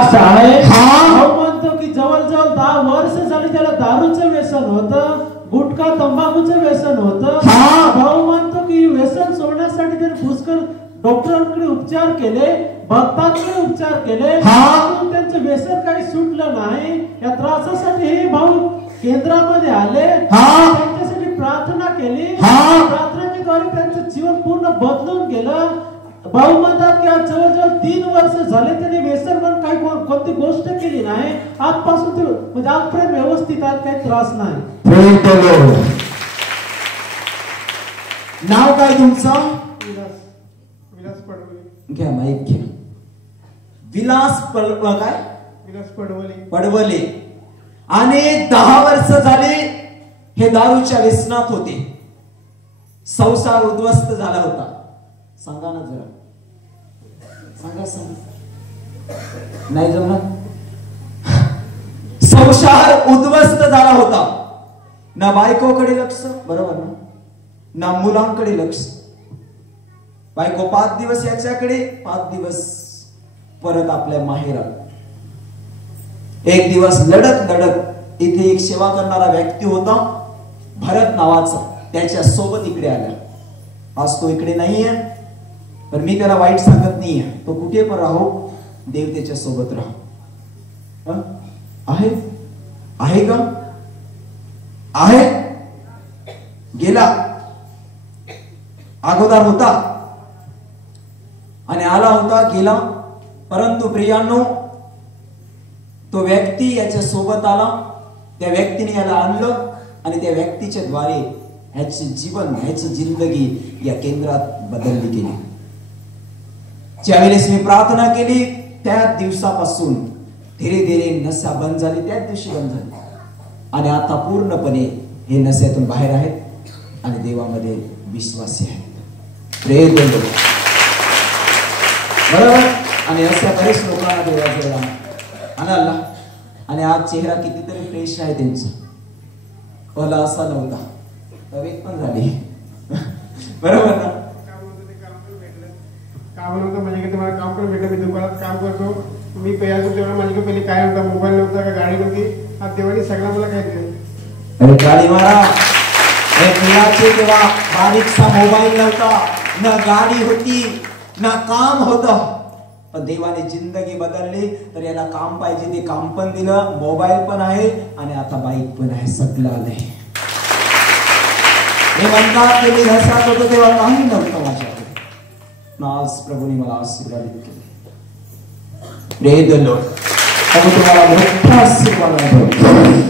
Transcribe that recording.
साक्ष आहे. भाऊ म्हणतो की जवळजवळ 10 वर्ष झाली त्याला दारूचं व्यसन होतं, गुटखा तंबाखूचं व्यसन होतं. भाऊ म्हणतो की व्यसन सोडण्यासाठी त्याने पुष्कळ डॉक्टरांकडे उपचार केले, भक्तांकडे उपचार केले, त्यांचं व्यसन काही सुटलं नाही. या त्रासासाठी हे भाऊ केंद्रामध्ये आले, त्यांच्यासाठी प्रार्थना केली. प्रार्थनेद्वारे त्यांचं जीवन पूर्ण बदलून गेलं. भाऊ म्हणतात की आज जवळजवळ 3 वर्ष झाले त्यांनी व्यसन म्हणून काही कोणती गोष्ट केली नाही. आजपासून ते म्हणजे आजपर्यंत व्यवस्थित आहेत, काही त्रास नाही. नाव काय तुमचं? विलास पडवले. घ्या माहित घ्या. विलास काय? विलास पडवले. पडवले. आणि 10 वर्ष झाले हे दारूच्या व्यसनात होते. संसार उद्ध्वस्त झाला होता. सांगा ना जरा, सांगा. नाही जमणार. संसार उद्ध्वस्त झाला होता. ना बायकोकडे लक्ष, बरोबर ना, ना मुलांकडे लक्ष. बायको 5 दिवस याच्याकडे, 5 दिवस परत आपल्या माहेरात. एक दिवस लढत लढत इथे एक सेवा करणारा व्यक्ती होता, भरत नावाचा, त्याच्या सोबत इकडे आला. आज तो इकडे नाहीये, पण मी त्याला वाईट सांगत नाहीये. तो कुठे पण राहो, देव त्याच्या सोबत राहो. आहे आहे का? आहे. गेला, अगोदर होता आणि आला होता, गेला. परंतु प्रियांनो, तो व्यक्ती याच्या सोबत आला. त्या व्यक्तीने याला आणलं आणि त्या व्यक्तीच्या द्वारे ह्याचे जीवन, ह्याची जिंदगी या केंद्रात बदलली गेली. ज्यावेळेस मी प्रार्थना केली त्या दिवसापासून धीरे धीरे नशा बंद झाली, त्याच दिवशी बंद झाली. आणि आता पूर्णपणे हे नशेतून बाहेर आहेत आणि देवामध्ये विश्वासी आहेत. प्रेम देव, बरोबर. आणि अशा बरेच लोकांना देवाजवळ आणाला. आणि आज चेहरा कितीतरी फ्रेश आहे त्यांचा. पहिला असा नव्हता, तब्येत पण झाली. बरोबर ना. काम नव्हतं माझ्याकडे, मला काम पण भेटलं. मी दुकानात काम करतो. मी पहिला तेव्हा माझ्याकडे पहिले काय होता, मोबाईल नव्हता का गाडी नव्हती. आज देवाने सगळं मला काय दिलं. अरे गाडी मारा. तेव्हा बारीकसा मोबाईल नव्हता, ना गाडी होती, ना काम होतं. पण देवाने जिंदगी बदलली. तर याला काम पाहिजे ते काम पण दिलं, मोबाईल पण आहे आणि आता बाईक पण आहे, सगळं आलंय. हे म्हणतात की मी घसात होतो तेव्हा काही नव्हतं माझ्याकडे, आज प्रभूने मला आशीर्वादित केले. Praise the Lord. तुम्हाला मोठा आशीर्वाद आहे.